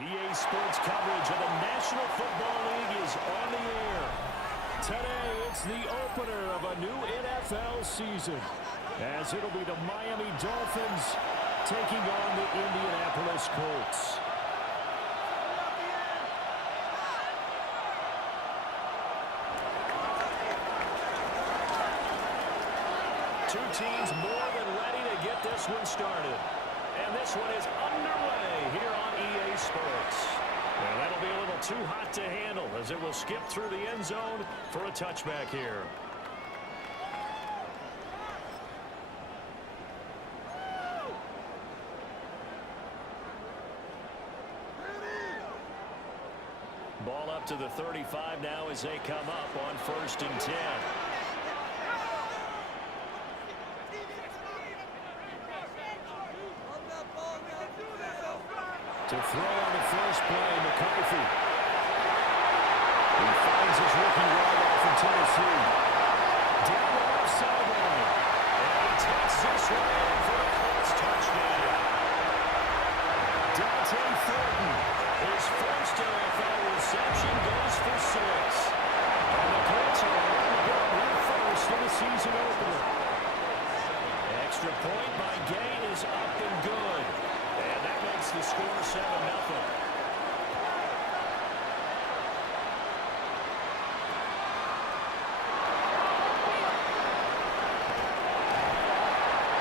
EA Sports coverage of the National Football League is on the air. Today, it's the opener of a new NFL season, as it'll be the Miami Dolphins taking on the Indianapolis Colts. Two teams more than ready to get this one started. And this one is underway here on EA Sports. And that'll be a little too hot to handle as it will skip through the end zone for a touchback here. Ball up to the 35 now as they come up on 1st and 10. To throw on the first play, McCarthy. He finds his rookie wide off in Tennessee. Down the left sideline. And he takes this one in for a Colts touchdown. Dante Thornton, his first NFL reception, goes for 6. And the Colts are on the board with first in the season opener. Extra point by Gay is up and good. And that makes the score 7-0.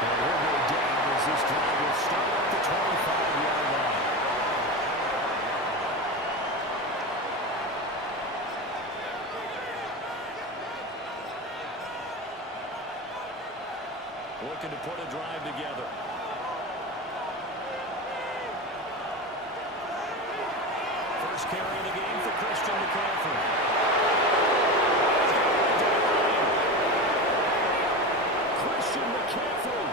And we'll go down as this drive will start at the 25-yard line. Looking to put a drive together. First carry of the game for Christian McCaffrey. Christian McCaffrey.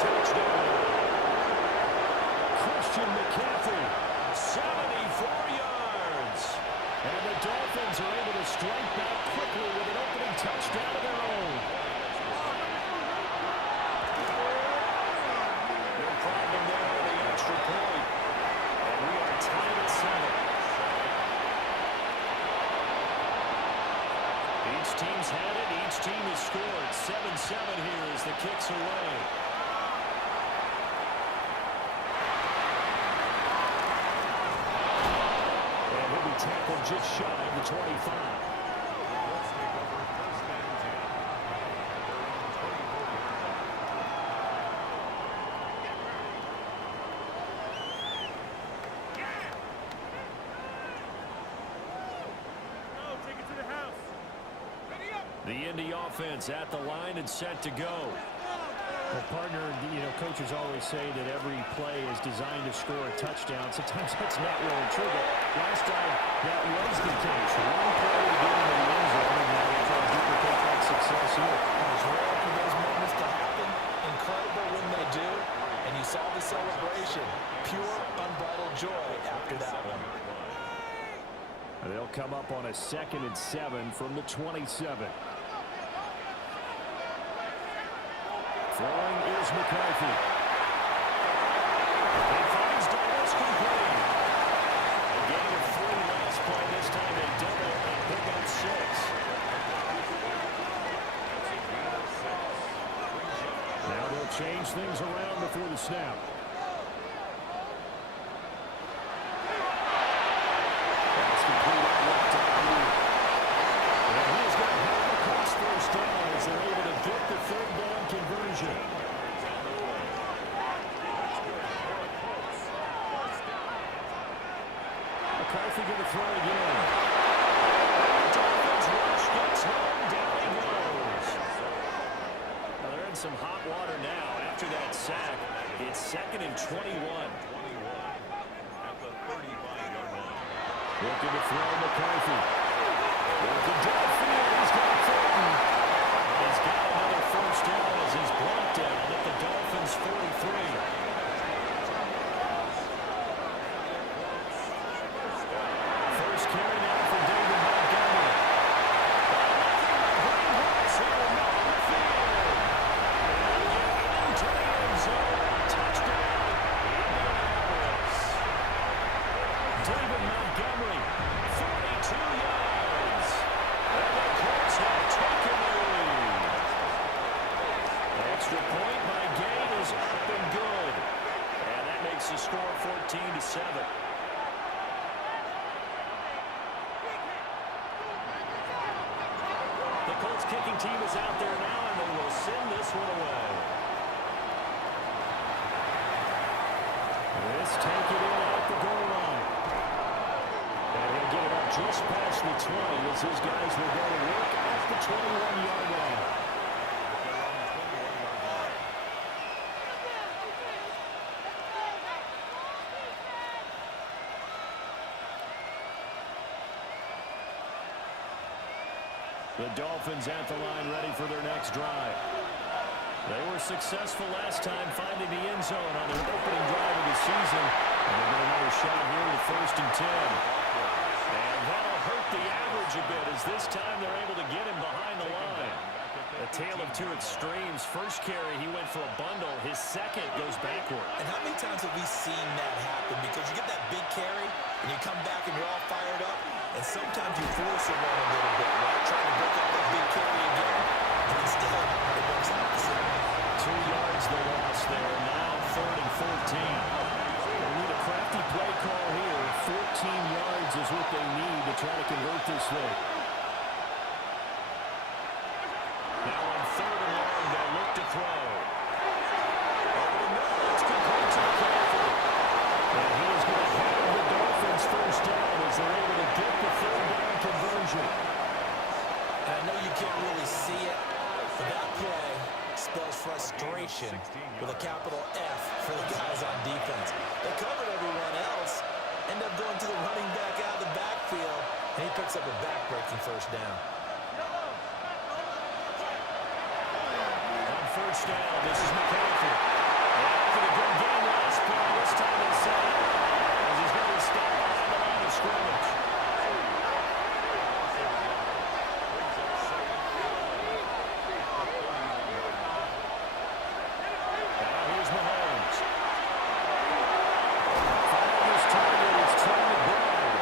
Touchdown. Christian McCaffrey, 74 yards. And the Dolphins are able to strike back quickly with an opening touchdown of their own. No problem there with the extra point. And we are tied at 7. Each team's had it. Each team has scored. 7-7 here as the kicks away. And he'll be tackled just shy of the 25. The Indy offense at the line and set to go. Well, partner, coaches always say that every play is designed to score a touchdown. Sometimes that's not really true, but last time that was the case. One play to get into the end zone, and now they try to duplicate that success here. It's rare for those moments to happen. Incredible when they do. And you saw the celebration. Pure, unbridled joy after that one. They'll come up on a 2nd and 7 from the 27. Throwing is McCarthy. He finds Dallas complete. A gain of 3 last play. This time they double and pick up 6. Now they'll change things around before the snap. That's complete out left to Ayuk. And he's got half across first down as they're able to get the 3rd down conversion. McCarthy going to throw again. Dolphins rush gets home, down he goes. Well, they're in some hot water now after that sack. It's 2nd and 21. Looking to throw McCarthy. Looking downfield, he's got Thornton. He's got another first down as he's brought down at the Dolphins' 43. First David Montgomery, 42 yards. And the Colts have taken the lead. Extra point by Gay is up and good. And that makes the score 14-7. The Colts kicking team is out there now, and they will send this one away. Let's take it in at the goal line. And he'll get it up just past the 20 as his guys will go to work at the 21-yard line. The Dolphins at the line ready for their next drive. They were successful last time finding the end zone on their opening drive of the season. And they've got another shot here with 1st and 10. And that'll hurt the average a bit as this time they're able to get him behind the line. A tale of two extremes. First carry, he went for a bundle. His second goes backward. And how many times have we seen that happen? Because you get that big carry, and you come back and you're all fired up, and sometimes you force a run a little bit, right? Trying to break up that big carry again. And instead, it works opposite. 2 yards the loss there. Now 3rd and 14. They need a crafty play call here. 14 yards is what they need to try to convert this thing. Now on 3rd and long, they'll look to throw. Over the middle, it's complete to McCaffrey. And he is going to have the Dolphins first down as they're able to get the 3rd down conversion. And I know you can't really see it, but that play spells frustration with a capital F for the guys on defense. They covered everyone else, end up going to the running back out of the backfield, and he picks up a back-breaking first down. On 1st down, this is McCaffrey. After the good game last play, this time they set it as he's going to step behind the line of scrimmage. Now here's Mahomes. Following his target is Tony Brown.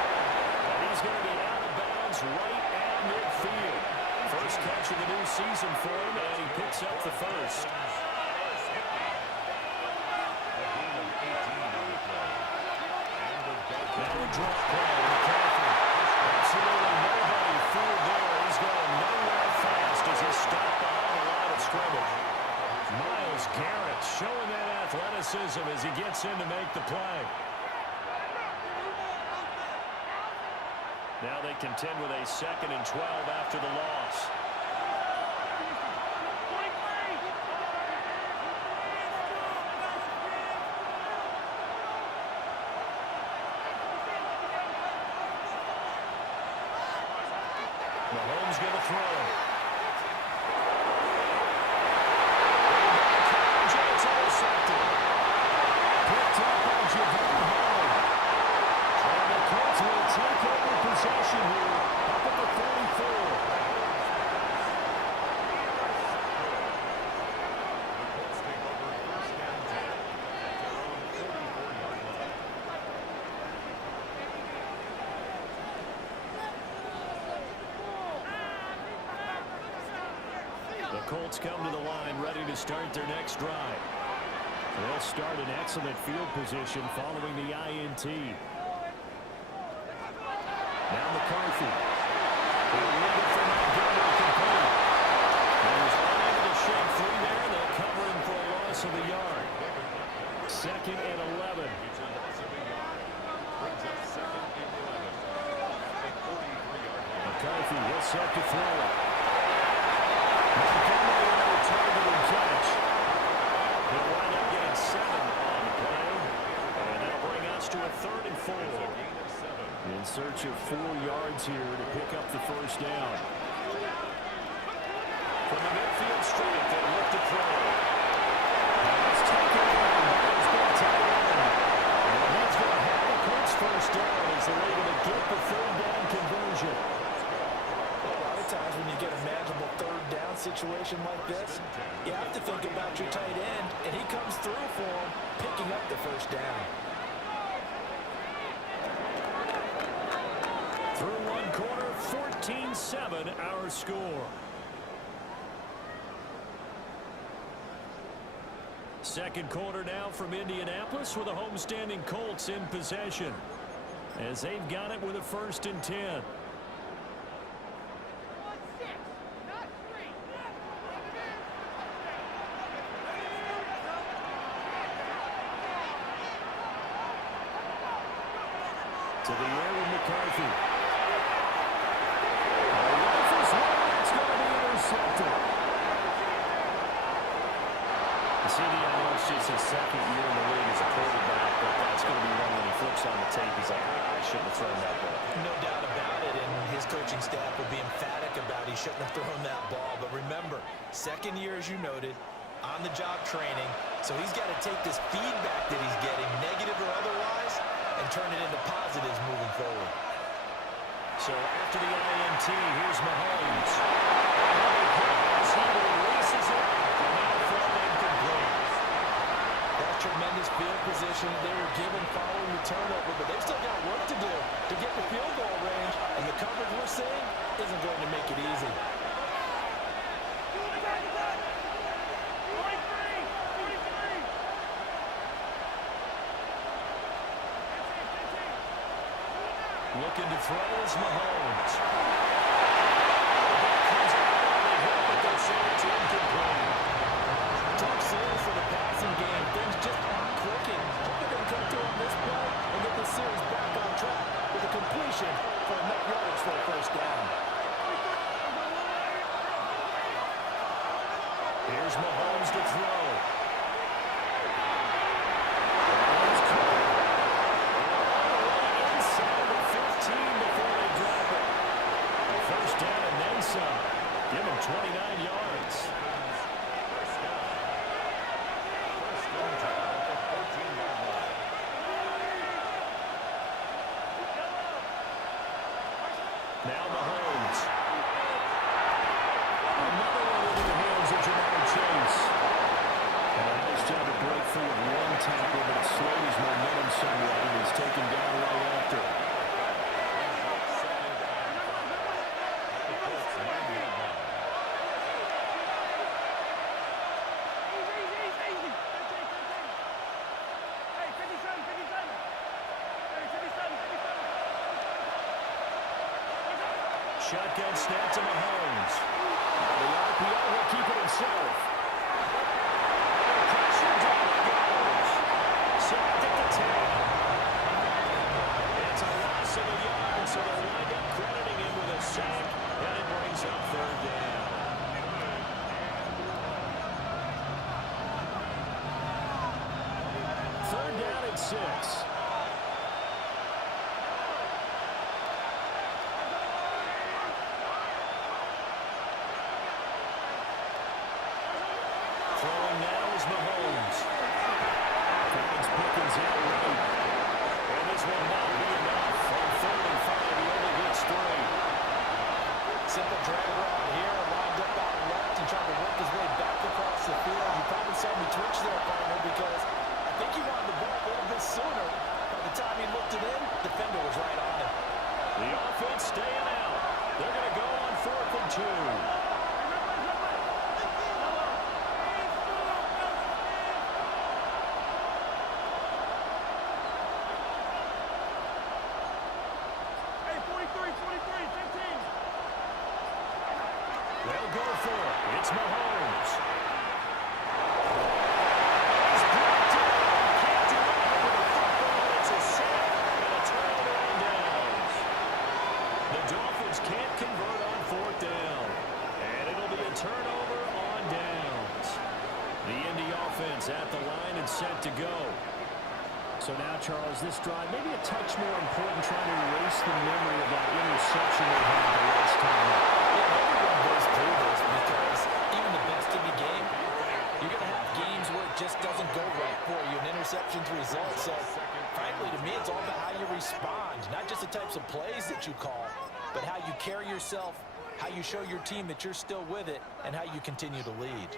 And he's going to be out of bounds right at midfield. First catch of the new season for him, and he picks up the first. Now a drop play, McCaffrey. Absolutely nobody fooled there. He's going nowhere fast as he's stopped behind the line of scrimmage. Myles Garrett showing that athleticism as he gets in to make the play. Now they contend with a 2nd and 12 after the loss. Mahomes going to throw. Jones intercepted. Picked up by Javon Holland. And the Colts will take over possession here up at the 44. The Colts come to the line ready to start their next drive. They'll start in excellent field position following the INT. Now McCarthy. They'll lead it for Montgomery complete. He was unable to shake free there. They'll cover him for a loss of a yard. 2nd and 11. McCarthy will set to throw. Montgomery another target and catch. He'll wind up getting 7 on the play. And that'll bring us to a 3rd and 4. In search of 4 yards here to pick up the first down. From the midfield straight, they look to throw. It's taken on by his big tight end. And he's going to have the Colts first down as they're able to get the 3rd down conversion. A lot of times when you get a manageable 3rd down situation like this, you have to think about your tight end, and he comes through for him, picking up the first down. one quarter, 14-7 our score. Second quarter now from Indianapolis with the homestanding Colts in possession as they've got it with a 1st and 10. To the air with McCarthy. It's going to be intercepted. I know it's just his 2nd year in the league as a quarterback, but that's going to be one when he flips on the tape. He's like, I shouldn't have thrown that ball. No doubt about it, and his coaching staff will be emphatic about he shouldn't have thrown that ball. But remember, 2nd year, as you noted, on-the-job training, so he's got to take this feedback that he's getting, negative or otherwise, and turn it into positives moving forward. So after the INT, here's Mahomes. He releases it, and now thrown incomplete. That's tremendous field position they were given following the turnover, but they've still got work to do to get the field goal range, and the coverage we're seeing isn't going to make it easy. Looking to throw is Mahomes. It's incomplete. Tough series for the passing game. Things just aren't clicking. Hoping they can come through on this play and get the series back on track with a completion for enough yards for a 1st down. Here's Mahomes to throw. Give him 29 yards. Now Mahomes. Another one into the hands of Jamar Chase. And a nice job to break free of one tackle, but it slowed his momentum somewhat, and he's taken down right after. Shotgun snap to Mahomes. The RPO will keep it himself. Pressure down it goes. Sacked at the 10. It's a loss of a yard, so they'll wind up crediting him with a sack, and it brings up 3rd down. Third down at 6. Throwing now is Mahomes. Finds Pickens out right. And this will not be enough. On 3rd and 5, he only gets 3. Simple drag route here, lined up out left and trying to work his way back across the field. You probably saw me twitch there, partner, because I think he wanted the ball a little bit sooner. By the time he looked it in, the defender was right on him. The offense staying out. They're going to go on 4th and 2. They'll go for it. It's Mahomes. He's blocked it. Can't do it with the football. It's a sack and a turnover on downs. The Dolphins can't convert on 4th down. And it'll be a turnover on downs. The Indy offense at the line and set to go. So now, Charles, this drive maybe a touch more important, trying to erase the memory of that interception they had the last time. Everyone goes through this because even the best in the game, you're going to have games where it just doesn't go right for you, and interceptions result. So, frankly, to me, it's all about how you respond, not just the types of plays that you call, but how you carry yourself, how you show your team that you're still with it, and how you continue to lead.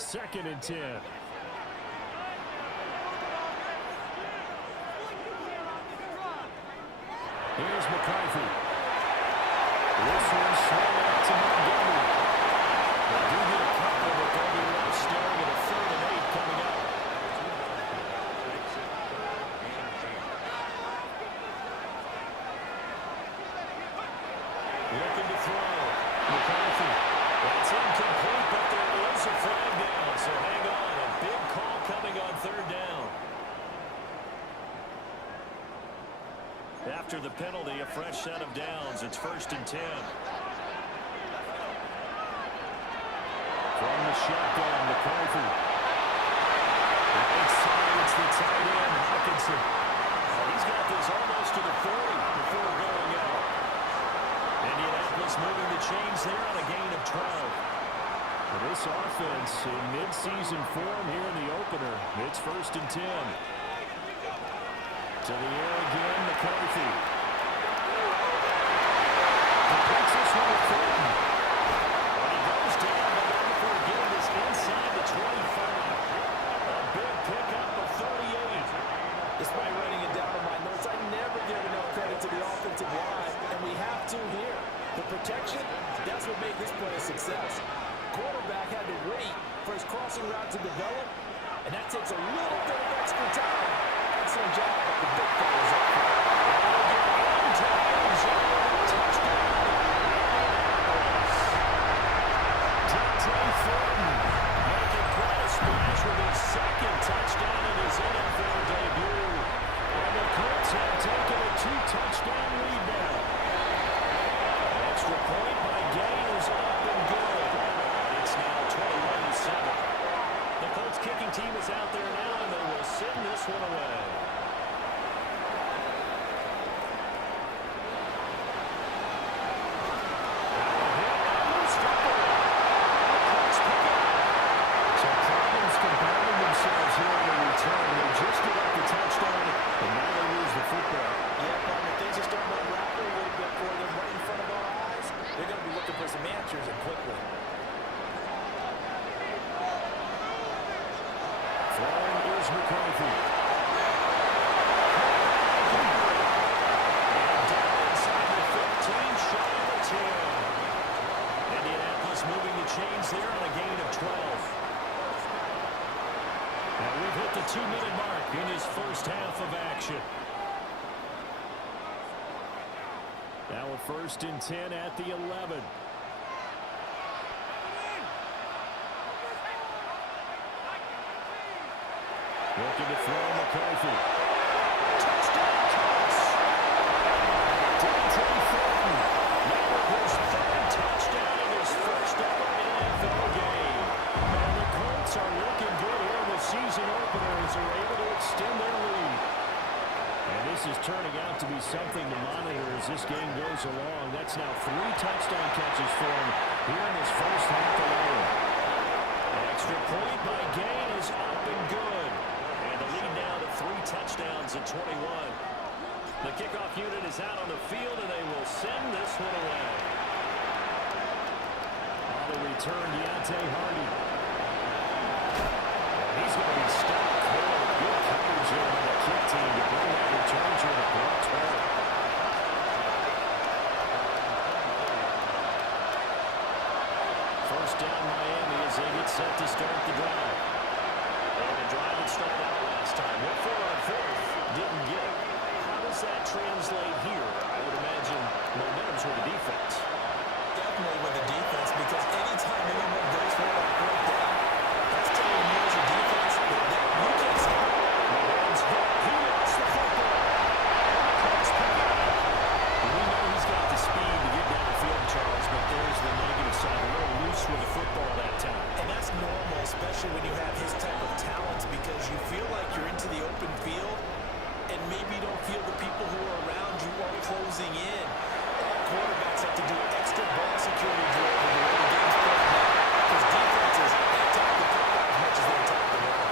2nd and 10. Here's McCarthy. This one swung out to Montgomery. They do get a couple, but they'll be left staring at a 3rd and 8 coming up. Looking to throw. McCarthy. That's incomplete, but there is a flag down. So hang on. A big call coming on 3rd down. After the penalty, a fresh set of downs. It's 1st and 10. From the shotgun, McCarthy. Right side, it's the tight end, Hawkinson. He's got this almost to the 40 before going out. Indianapolis moving the chains there on a gain of 12. This offense in mid-season form here in the opener. It's 1st and 10. To the air again, McCarthy. Completes this one with Fulton. And he goes down, but not before getting this inside the 25. A big pickup of 38. Despite writing it down in my notes, I never give enough credit to the offensive line, and we have to here. The protection, that's what made this play a success. Quarterback had to wait for his crossing route to develop, and that takes a little bit of extra time. Excellent job by the big fellas up front. Trey Fulton making quite a splash with his 2nd touchdown in his NFL debut. And the Colts have taken a 2-touchdown lead now. Extra point by Gay is up and good. It's now 21-7. The Colts kicking team is out there now, and they will send this one away. So problems compounding themselves here in the return. They just get up the touchdown, and now they lose the football. Yeah, partner, things are starting to unravel a little bit for them right in front of our eyes. They're going to be looking for some answers and quickly. Throwing is McCarthy. And down inside the 15, shy of the 10. Indianapolis moving the chains there on a gain of 12. Now we've hit the 2-minute mark in his first half of action. Now a 1st and 10 at the 11. Looking to throw McCarthy. Touchdown, Colts! Dante Fulton. Now his 3rd touchdown in his first ever NFL game. And the Colts are looking good here in the season opener as they're able to extend their lead. And this is turning out to be something to monitor as this game goes along. That's now 3 touchdown catches for him here in his first half alone. Extra point by Gain is up and good. And the lead now to 3 touchdowns at 21. The kickoff unit is out on the field, and they will send this one away. On the return, Deontay Hardy. He's going to be stopped cold. Good coverage here by the kick team to bring that return to an abrupt halt. First down, Miami as they get set to start the drive. And the drive had started out last time. Went for on 4th, didn't get it. How does that translate here? I would imagine momentum's with the defense. Definitely with the defense, because anytime anyone goes for it on 4th down, that's telling you as a defense that you can't stop it. Mahomes hit. He lost the football. Colts pick it up. We know he's got the speed to get downfield, Charles, but there's the negative side. A little loose with the football that time. And that's normal, especially when you have his type of talents, because you feel like you're into the open field and maybe you don't feel the people who are around you are closing in. Quarterbacks have to do extra ball security drill when the way the game's playing out, because defenses attack the quarterback as much as they attack the ball.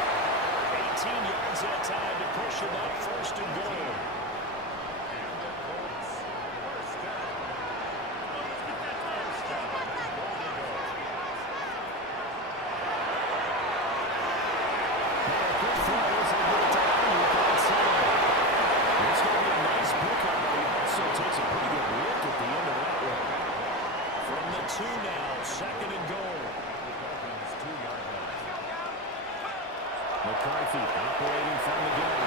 18 yards that time to push him up 1st and goal. This is going to be a nice pickup, but he also McCarthy operating from the gun.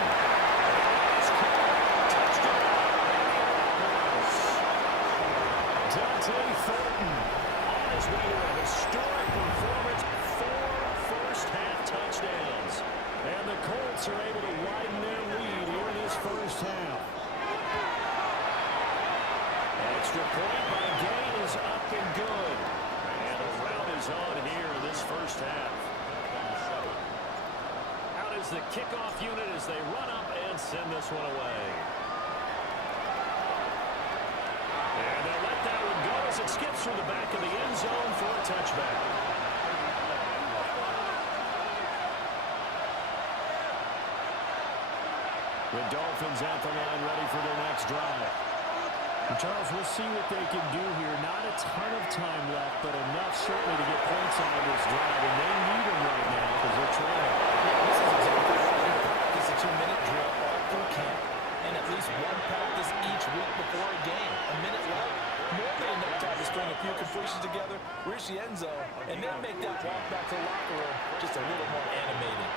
Dante Thornton on his way to a historic performance. 4 first-half touchdowns. And the Colts are able to widen their lead here in this first half. Extra point by Gain is up and good. And a rout is on here in this first half. Out is the kickoff unit as they run up and send this one away. And they'll let that one go as it skips through the back of the end zone for a touchback. The Dolphins at the line ready for their next drive. And Charles, we'll see what they can do here. Not a ton of time left, but enough certainly to get points out of this drive. And they need them right now because they're trailing. Yeah, this is exactly right. Practice a 2-minute drill all through camp. And at least one practice each week before a game. A minute left. More than enough time to string a few completions together, reach the end zone, and then make that walk back to the locker room just a little more animating.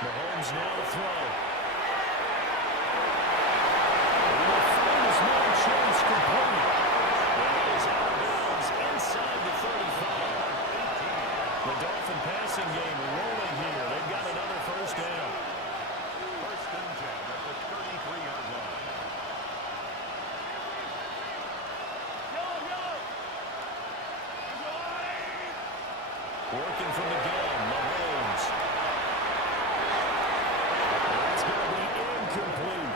Mahomes now to throw. And the famous man chase complete. That is out of bounds inside the 35. The Dolphin passing game rolling here. They've got another first down. First and 10 at the 33-yard line. Working from the gun, Mahomes. That's going to be incomplete.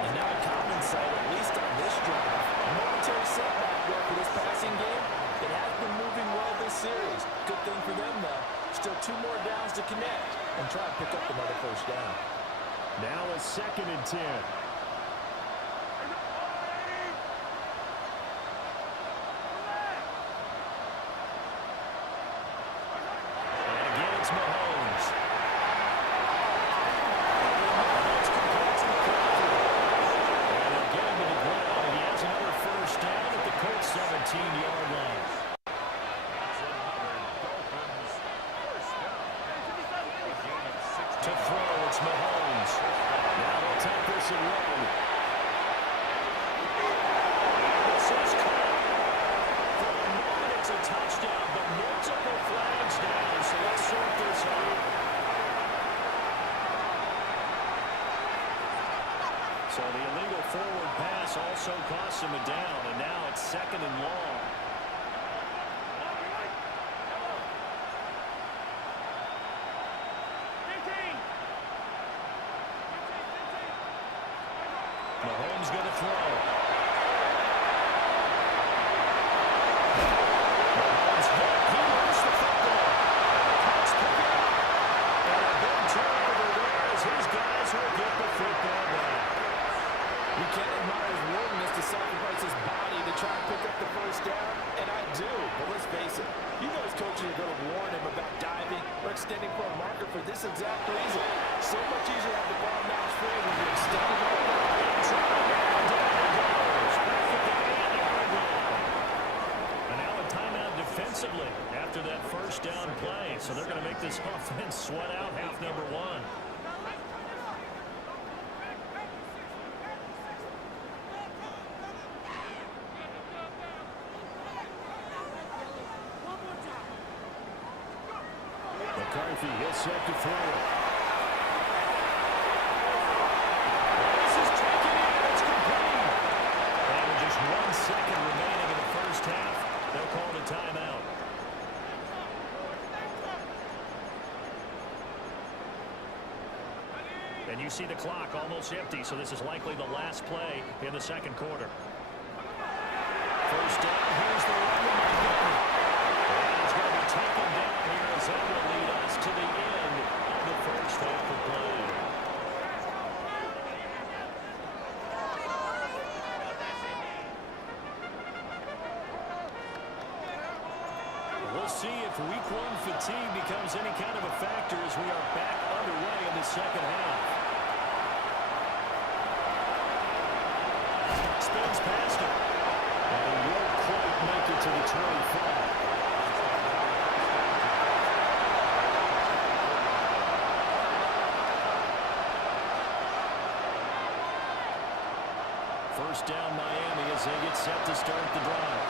And now a common sight, at least on this drive. A momentary setback there for this passing game. It has been moving well this series. Good thing for them, though. Still 2 more downs to connect and try and pick up another first down. Now a 2nd and 10. It's Mahomes. And they'll get him to the ground. He has another first down at the Colts 17-yard line. To throw, it's Mahomes. Now they'll take this and run. This is caught. For the moment, it's a touchdown, but multiple flags down, so let's sort this out. So the illegal forward pass also costs him a down, and now it's 2nd and long. Mahomes going to throw. Mahomes hit. He lost the football. Colts pick it up. And a big turnover there as his guys will get the football back. You can't admire his willingness to sacrifice his body to try and pick up the first down, and I do, but let's face it, you know his coaches are going to warn him about diving or extending for a marker for this exact reason. So much easier to have the ball now free when you're extending it. And now a timeout defensively after that first down play, so they're going to make this offense sweat out half number 1. McCarthy, he'll set to throw it. This is taken in. It's complete. And with just 1 second remaining in the first half, they'll call it a timeout. And you see the clock almost empty, so this is likely the last play in the second quarter. First down, here's the run. And it's going to be taken down here as that will lead us to the end of the first half of play. We'll see if week 1 fatigue becomes any kind of a factor as we are back underway in the second half. Spins past him. And he won't quite make it to the 25. first down Miami as they get set to start the drive.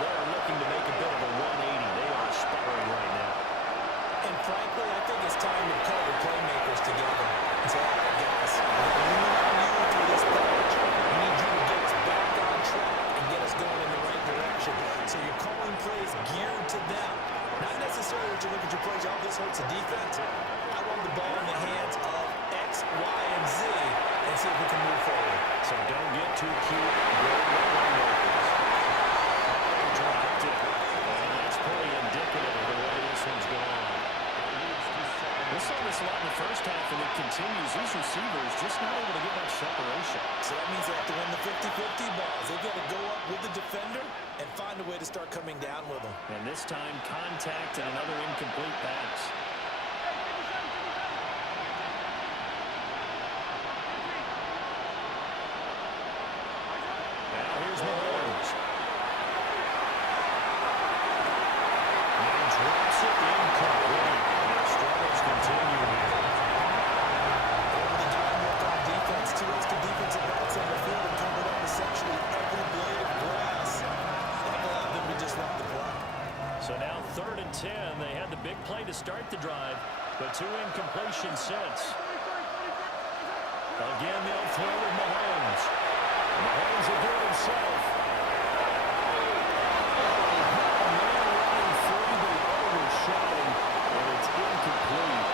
They're looking to make a bit of a 180. They are sputtering right now. And frankly, I think it's time to call the playmakers together and say, all right, guys, we're leaning on you through this patch. We need you to get us back on track and get us going in the right direction. So you're calling plays geared to them. Not necessarily that you look at your plays, oh, this hurts the defense. I want the ball in the hands of X, Y, and Z and see if we can move forward. So don't get too cute. Go to the playmakers. Dropped it. And that's pretty indicative of the way this one's going. We saw this a lot in the first half, and it continues. These receivers just not able to get much separation. So that means they have to win the 50-50 balls. They've got to go up with the defender and find a way to start coming down with them. And this time, contact and another incomplete pass. Now here's Mahomes. And he drops it incomplete. Their struggles continue here. Over the dime work on defense. Two extra defensive backs on the field and covered up essentially every blade of grass. That allowed them to disrupt the play. So now 3rd and 10. They had the big play to start the drive, but 2 incompletions since. Again, they'll throw with Mahomes. Mahomes will do it himself. Man running free, but overshot him, and it's incomplete.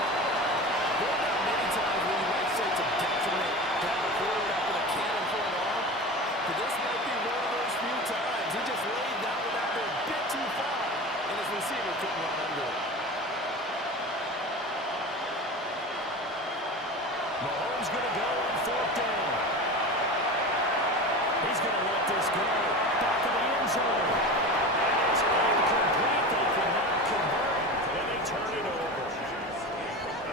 There are not many times where you might say it's a definite down the quarterback with a cannon for an arm, but this might be one of those few times. He just laid that one out there a bit too far, and his receiver couldn't run under it. Mahomes going to go on 4th down. He's going to let this go. Back of the end zone. And it's incomplete. They cannot convert. And they turn it over.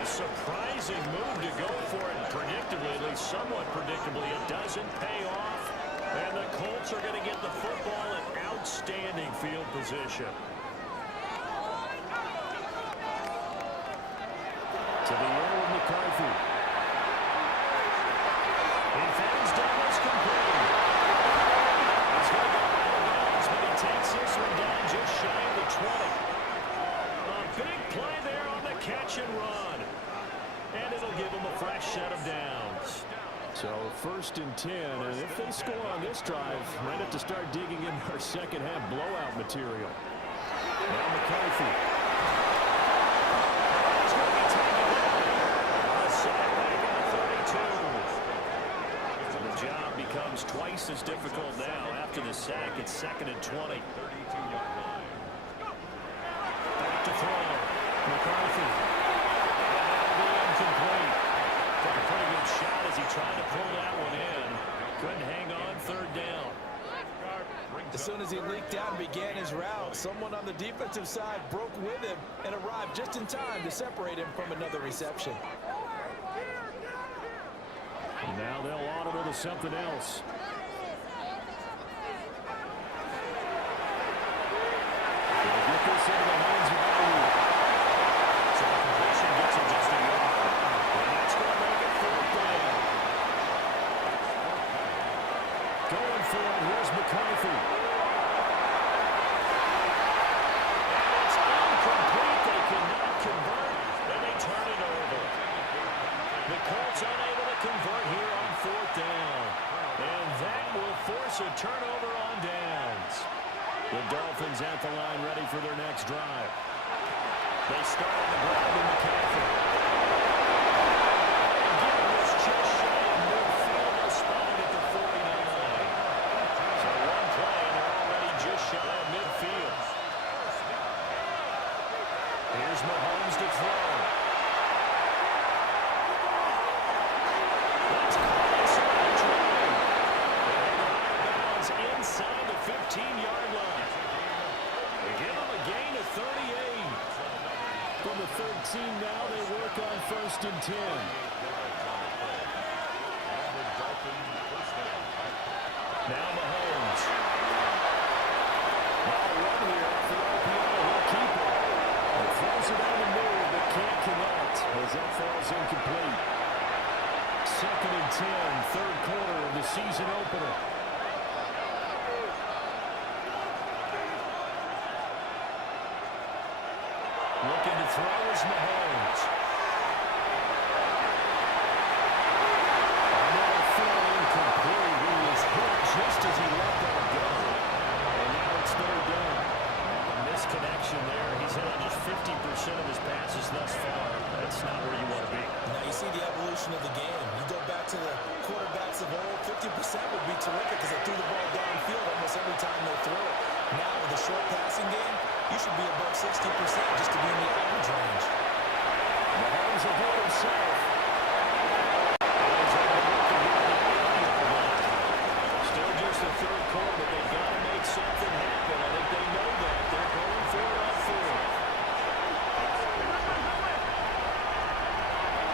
A surprising move to go for it. Predictably, at least somewhat predictably, it doesn't pay off. And the Colts are going to get the football in outstanding field position. To the air with McCarthy. He finds Douglas complete. He's going to go out of bounds, but he takes this one down just shy of the 20. A big play there on the catch and run. And it'll give him a fresh set of downs. So 1st and 10, and if they score on this drive, might have to start digging in our second half blowout material. Now McCarthy. He's going to be taken down. A sack back at the 32. And the job becomes twice as difficult now. After the sack, it's 2nd and 20. Back to throw. McCarthy. And that'll be incomplete. Took a pretty good shot as he tried to pull that one in. Couldn't hang on 3rd down. As soon as he leaked out and began his route, someone on the defensive side broke with him and arrived just in time to separate him from another reception. And now they'll audible to something else. They'll get this into the hands of Ayuk. So the completion gets him just a yard. And that's going to make it 4th down. Going for it, here's McCarthy. And it's incomplete. They cannot convert, and they turn it over. The Colts unable to convert here on 4th down. And that will force a turnover on downs. The Dolphins at the line ready for their next drive. They start on the ground with McCaffrey. Again, it's just shy of midfield. They'll spot it at the 49. So one play, and they're already just shy of midfield. Here's Mahomes to throw. That's close on the drive. And out of bounds inside the 15-yard line. They give him a gain of 38. From the 13 now, they work on 1st and 10. Now Mahomes. Now run here off the RPO. He'll keep it. He throws it on the move, but can't connect as that falls incomplete. 2nd and 10, 3rd quarter of the season opener. Looking to throw is Mahomes. Another throw incomplete. He was hit just as he let that go. And now it's third down. A misconnection there. He's hit on just 50% of his passes thus far. That's not where you want to be. Now you see the evolution of the game. You go back to the quarterbacks of old, 50% would be terrific because they threw the ball downfield almost every time they threw it. Now with a short passing game, you should be above 60% just to be in the average range. Mahomes will do it himself. Still just the third quarter, but they've got to make something happen. I think they know that. They're going for it on fourth.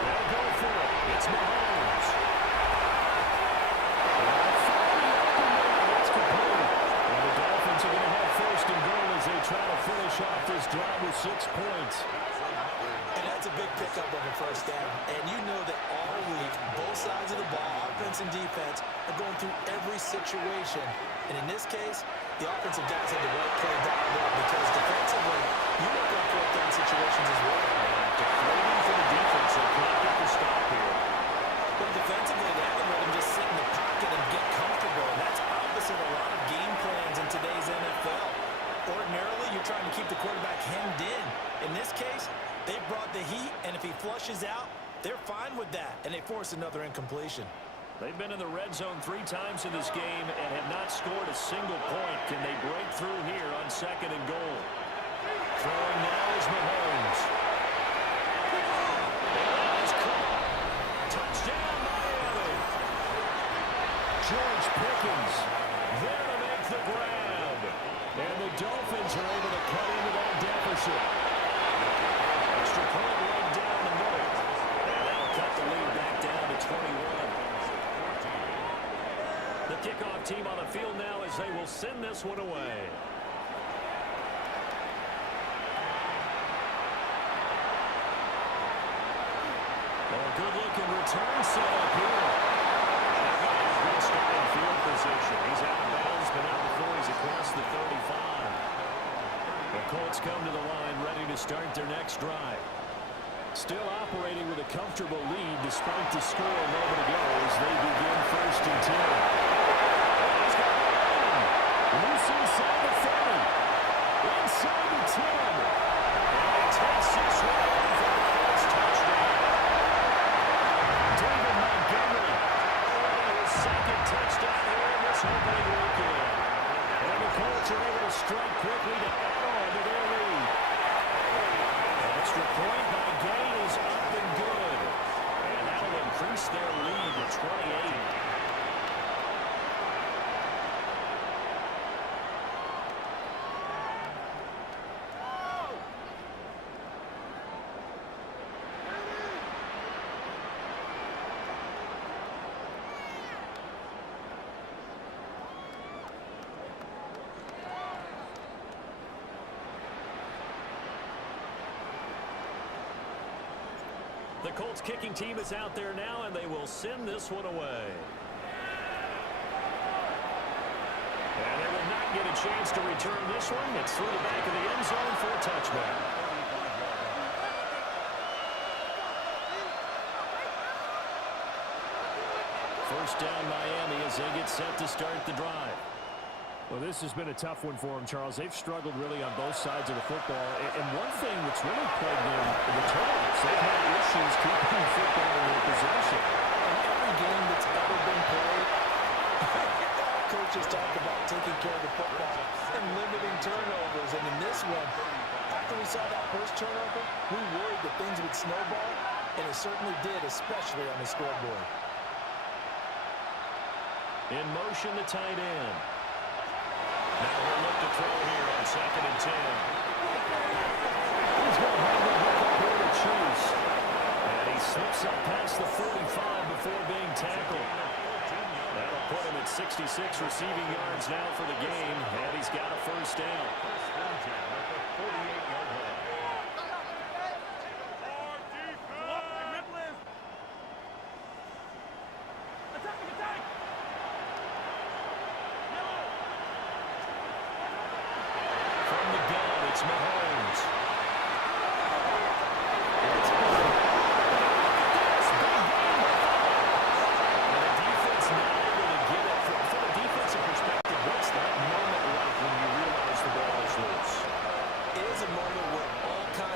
They'll go for it. It's Mahomes. That's complete. And the Dolphins are going to have first and goal as they try to finish off this drive with 6 points. And that's a big pickup of a first down. And you know that all week, both sides of the ball, offense and defense, are going through every situation. And in this case, the offensive guys had the right play dialed up because defensively, you look at fourth down situations as well. Deflating for the defense. They can't get the stop here. But defensively, they haven't let him just sit in the pocket and get comfortable. And that's opposite a lot of game plans in today's NFL. Ordinarily, you're trying to keep the quarterback hemmed in. In this case, they brought the heat, and if he flushes out, they're fine with that, and they force another incompletion. They've been in the red zone 3 times in this game and have not scored a single point. Can they break through here on second and goal? Throwing now is Mahomes. It's caught. Touchdown, Miami. George Pickens there to make the grab. And the Dolphins are able to cut into that deficit. Extra point right down the middle. And that'll cut the lead back down to 21. The kickoff team on the field now as they will send this one away. A good-looking return set up here. Good starting field position. He's out of bounds, but out before he's across the 35. The Colts come to the line ready to start their next drive. Still operating with a comfortable lead despite the score a moment ago as they begin first and 10. He's got one. Loose inside the 30. Inside the 10. And he takes this one for the first touchdown. David Montgomery. His second touchdown here in this opening weekend. And the Colts are able to strike quickly to add on to their lead. Extra point by Gain is up and good. And that'll increase their lead to 28. The Colts kicking team is out there now, and they will send this one away. And they will not get a chance to return this one. It's through the back of the end zone for a touchback. First down Miami as they get set to start the drive. Well, this has been a tough one for them, Charles. They've struggled really on both sides of the football. And one thing that's really plagued them, the turnovers. They've had issues keeping the football in their possession. In every game that's ever been played, coaches talk about taking care of the football and limiting turnovers. And in this one, after we saw that first turnover, we worried that things would snowball, and it certainly did, especially on the scoreboard. In motion, the tight end. Now we'll look to throw here on second and 10. He's going to have the hook up here to Chase. And he slips up past the 45 before being tackled. That'll put him at 66 receiving yards now for the game. And he's got a first down.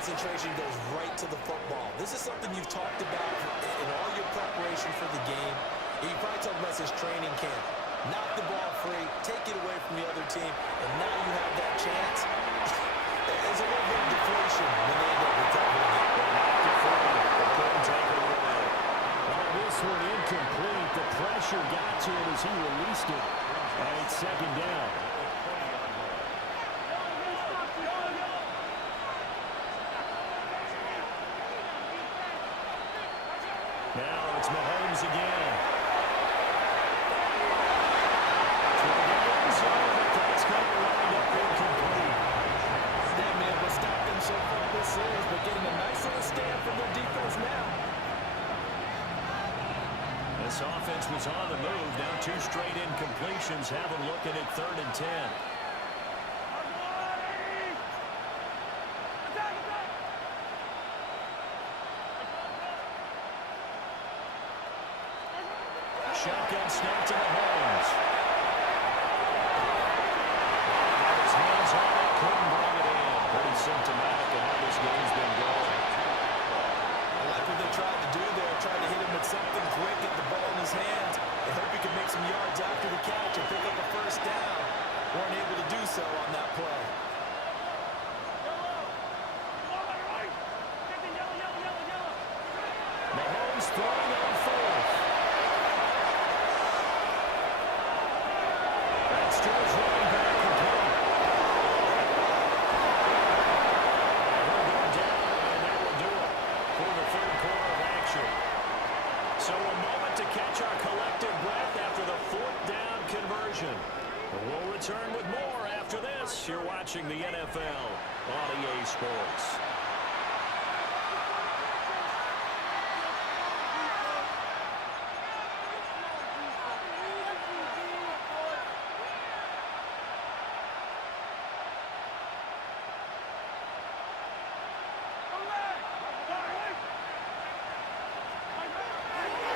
concentration goes right to the football. This is something you've talked about in all your preparation for the game. You probably talked about this training camp. Knock the ball free, take it away from the other team, and now you have that chance. There's a little bit of deflation when they end up recovering it. This one incomplete. The pressure got to him as he released it. And it's second down. Now it's Mahomes again. That's going to wind up incomplete. They've been able to stop them so far this series, but getting a nice little stand from their defense now. This offense was on the move. Now 2 straight incompletions. Have them looking at 3rd and 10. Shotgun snap to Mahomes. His hands on it, couldn't bring it in. Pretty symptomatic of how this game's been going. I like what they tried to do there, tried to hit him with something quick, get the ball in his hands, and hope he could make some yards after the catch and pick up a first down. Weren't able to do so on that play. Mahomes throwing on 4th. That's to his running back complete. He'll go down, and that will do it for the 3rd quarter of action. So a moment to catch our collective breath after the 4th down conversion. We'll return with more after this. You're watching the NFL on EA Sports.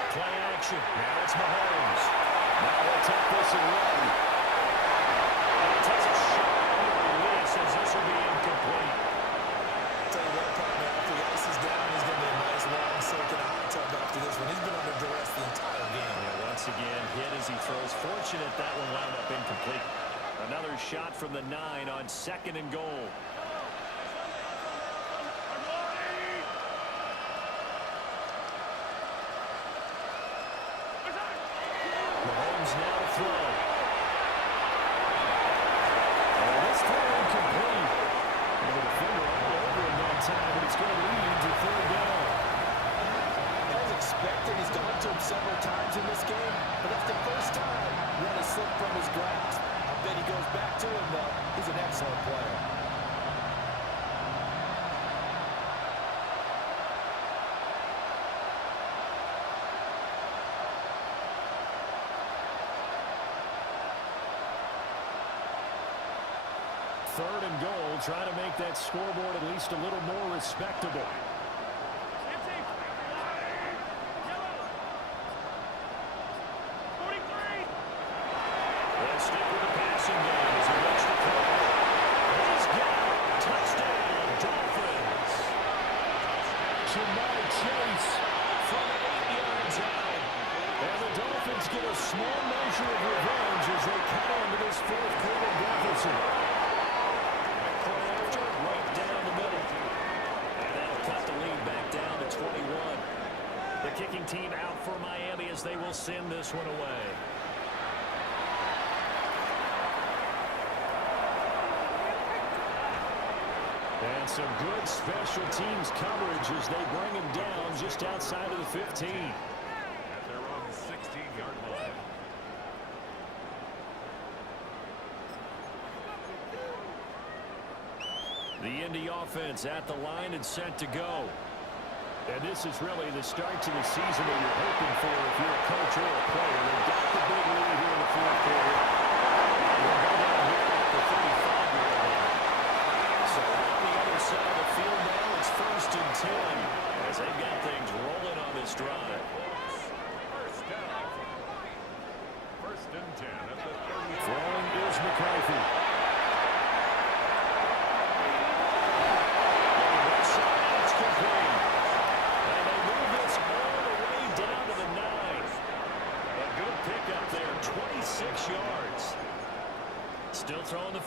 Play action. Now it's Mahomes. Now they'll take this and run. And he takes a shot on the release as this will be incomplete. Tell you what, partner, after the ice is down, he's going to be a nice long soaking hot tub after this one. He's been under duress the entire game. Yeah, once again, hit as he throws. Fortunate that one wound up incomplete. Another shot from the 9 on 2nd and goal. Mahomes now to throw. And this throw incomplete. And the defender all over him that time, but it's going to lead to 3rd down. As expected, he's gone to him several times in this game, but that's the first time one has slipped from his grasp. I bet he goes back to him, though. He's an excellent player. Third and goal, trying to make that scoreboard at least a little more respectable. They'll stick with the passing game as he looks to throw. He's got it. Touchdown, Dolphins. Jamar Chase from 8 yards out. And the Dolphins get a small measure of revenge as they cut into this 4th quarter deficit. Right down the middle. And that'll cut the lead back down to 21. The kicking team out for Miami as they will send this one away. And some good special teams coverage as they bring him down just outside of the 15. At their own 16-yard line. The Indy offense at the line and set to go. And this is really the start to the season that you're hoping for if you're a coach or a player. They've got the big lead here in the 4th quarter. And we'll go down here at the 35-yard line. So on the other side of the field now, it's 1st and 10 as they've got things rolling on this drive. First down. 1st and 10 at the 30. Throwing is McCarthy. Side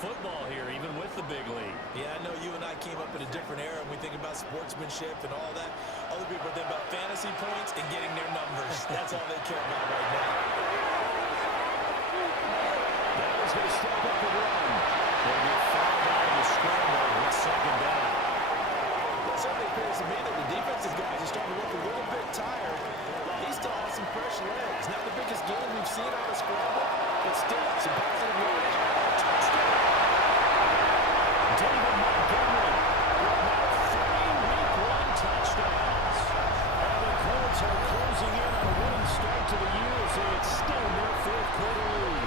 football here, even with the big lead. Yeah, I know you and I came up in a different era, and we think about sportsmanship and all that. Other people think about fantasy points and getting their numbers. That's all they care about right now. That was going to step up and run. They'll get fouled out of the scramble with second down. Well, certainly appears to me that the defensive guys are starting to look a little bit tired. He still has some fresh legs. Not the biggest game we've seen on a scramble, but still some positive legs. Touchdown! David Montgomery with now 3 Week 1 touchdowns. And the Colts are closing in on a winning start to the year as they extend their fourth quarter lead.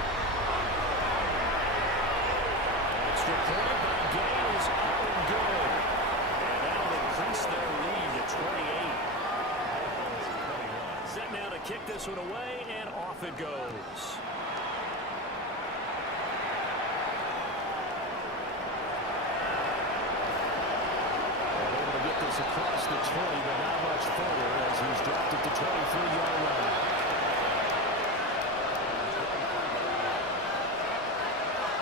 Extra point by Gay is up and good. And now they increase their lead to 28. Set now to kick this one away, and off it goes. Across the 20, but not much further as he's dropped it to 23-yard line.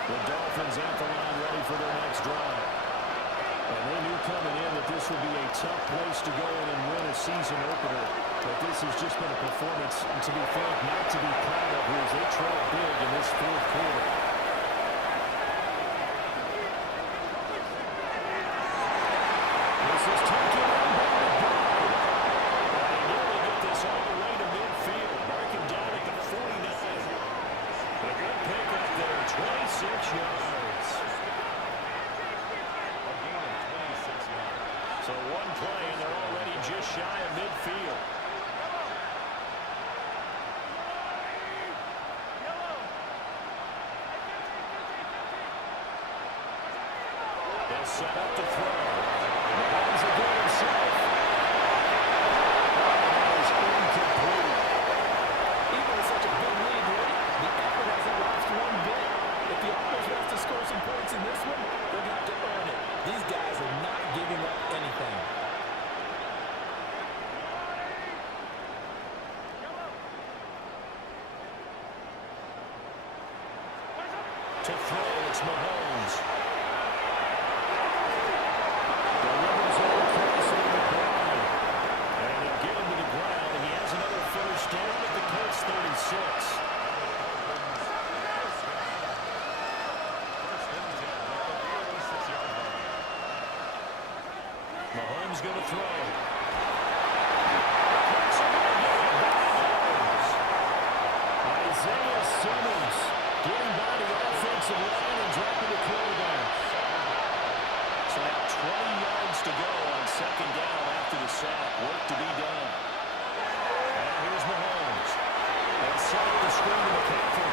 The Dolphins at the line ready for their next drive. And they knew coming in that this would be a tough place to go in and win a season opener. But this has just been a performance, to be frank, not to be proud of, as they trail big in this fourth quarter. So one play, and they're already just shy of midfield. They'll set up to throw. Mahomes again himself. That is incomplete. Even with such a big lead, the effort hasn't lost one bit. If the offense wants to score some points in this one, they're going to have to earn it. These guys are not giving up anything. To throw, it's Mahomes. Delivers all across on the ground. And they'll get him to the ground, and he has another first down at the Colts 36. Mahomes going to throw. Isaiah Simmons getting by the offensive line and dropping the quarterback. So now 20 yards to go on second down after the sack. Work to be done. And here's Mahomes. And set up the screen to McCaffrey.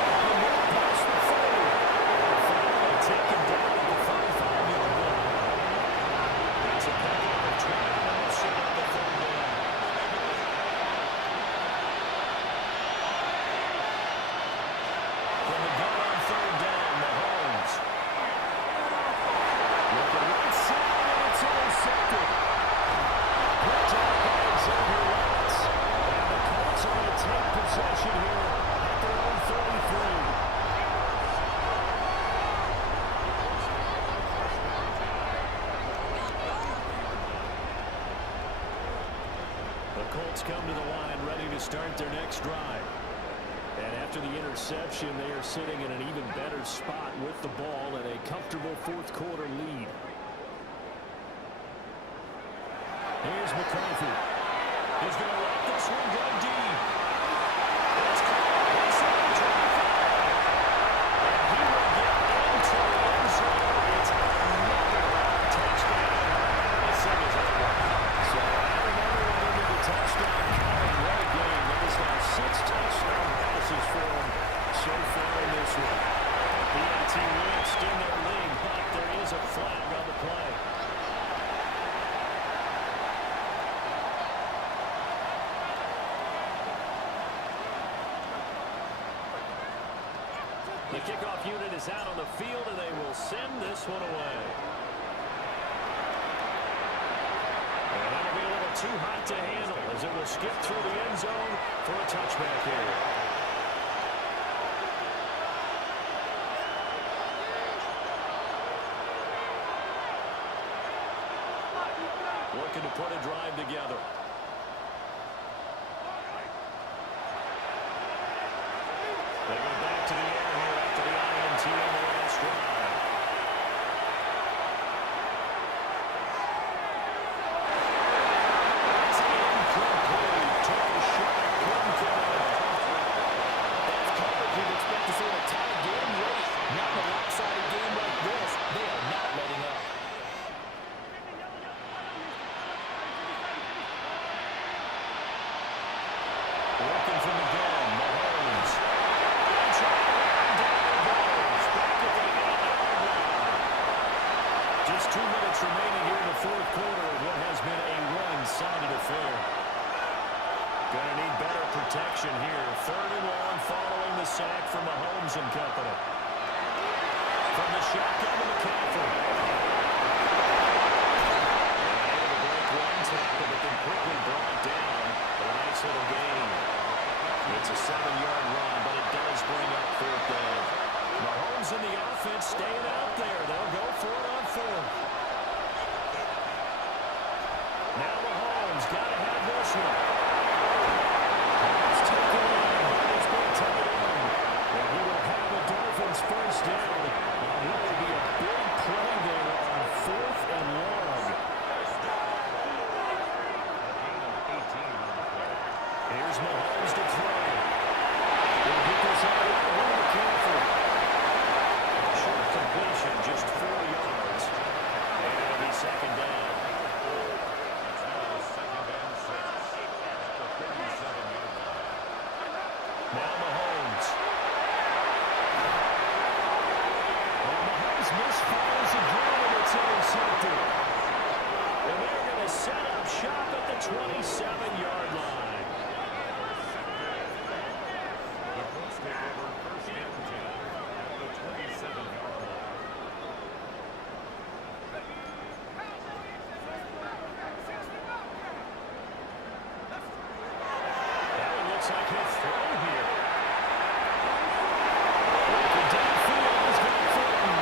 And more past the 40. And finally taken down at the 35-yard line. It's a penalty of 20, and they'll set up the third down. From the gun on third down, Mahomes. Looking right side, and it's intercepted. Picked up by Xavier Rhodes. And the Colts are going to take possession here at their own 33. The Colts come to the line ready to start their next drive. And after the interception, they are sitting in an even better spot with the ball and a comfortable fourth quarter lead. Here's McCarthy. He's going to let this one go deep. It's caught inside the 25. And he will get into the end zone. It's another touchdown. This thing is over. So add another one into the touchdown count. What a game. That is now 6 touchdown passes for him so far in this one. PAT will extend their lead, but there is a flag on the play. The kickoff unit is out on the field, and they will send this one away. And that'll be a little too hot to handle as it will skip through the end zone for a touchback here. looking to put a drive together. They go back to the air here after the INT on the last drive. It's incomplete. Took a shot. Couldn't connect. That's coverage you'd expect to see in a tight game late. Not in a lopsided game like this. They are not letting up. Working from the gun, Mahomes. And trying to run down he goes. Back at the 8-yard line. Just 2 minutes remaining here in the fourth quarter of what has been a one-sided affair. Gonna need better protection here. 3rd and long following the sack from Mahomes and company. From the shotgun to McCaffrey. Able to break one tackle, but then quickly brought down. But a nice little gain. It's a 7-yard run, but it does bring up 4th down. Mahomes and the offense staying out there. They'll go for it on 4th. Now Mahomes got to have this one. It's taken in by his big tight end. And he will have the Dolphins first down. And it will be a big play there on 4th and long. Here's Mahomes to throw. He'll get this out of the way to McCaffrey. Short completion, just 4 yards. And it'll be 2nd down. Now Mahomes. Well, Mahomes misfires again, and it's intercepted. And they're going to set up shop at the 27-yard line. The Colts take over 1st and 10 at the 27-yard line. That one looks like he'll throw here. Working downfield, he's got Fulton.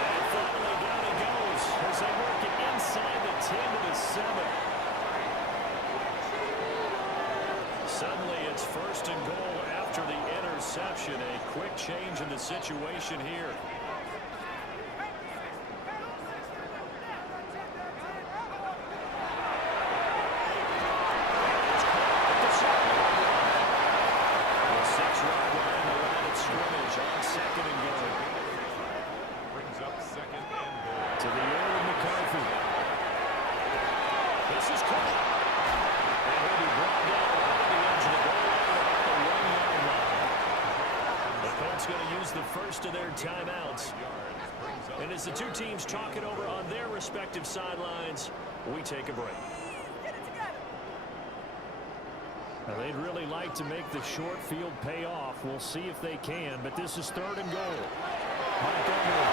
And finally down he goes as they work it inside the 10 to the 7. Suddenly it's 1st and goal after the interception. A quick change in the situation here. The 6-yard line, the line of scrimmage on 2nd and goal. Brings up 2nd and goal. To the air with McCarthy. This is caught. And he'll be brought down right at the edge of the goal line about the 1-yard line. The Colts going to use the first of their timeouts. And as the two teams talk it over on their respective sidelines, we take a break. Now, they'd really like to make the short field pay off. We'll see if they can, but this is 3rd and goal. Montgomery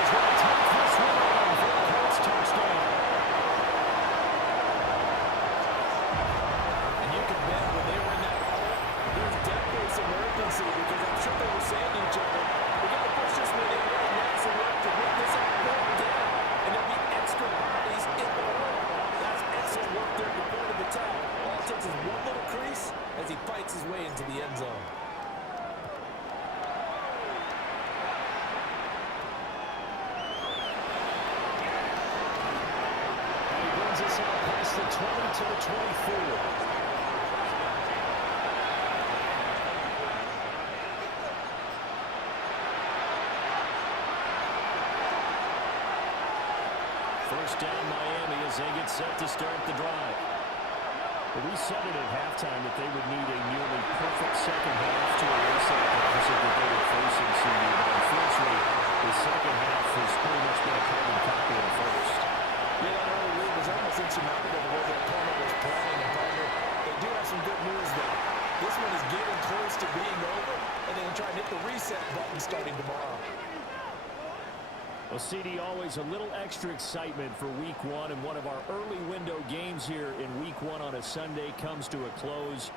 is going to take this one on for a Colts touchdown. And you can bet when they were in that hole, there was definitely some urgency because I'm sure they were saying to each other, we got to push this one in right now so we have to run this out going down. And there'll be extra bodies in the hole. That's excellent work there at the point of attack. All it takes is one little crease as he fights his way into the end zone. And he brings us out past the 20 to the 24. First down Miami as they get set to start the drive. Well, we said it at halftime that they would need a nearly perfect second half to erase that deficit that they were facing, CD. But unfortunately, the second half has pretty much been a carbon copy of the first. Yeah, that early lead was almost insurmountable the way the opponent was playing. And partner, they do have some good news though. This one is getting close to being over, and they can try and hit the reset button starting tomorrow. Well, CD, always a little extra excitement for Week 1, and one of our early window games here in Week 1 on a Sunday comes to a close.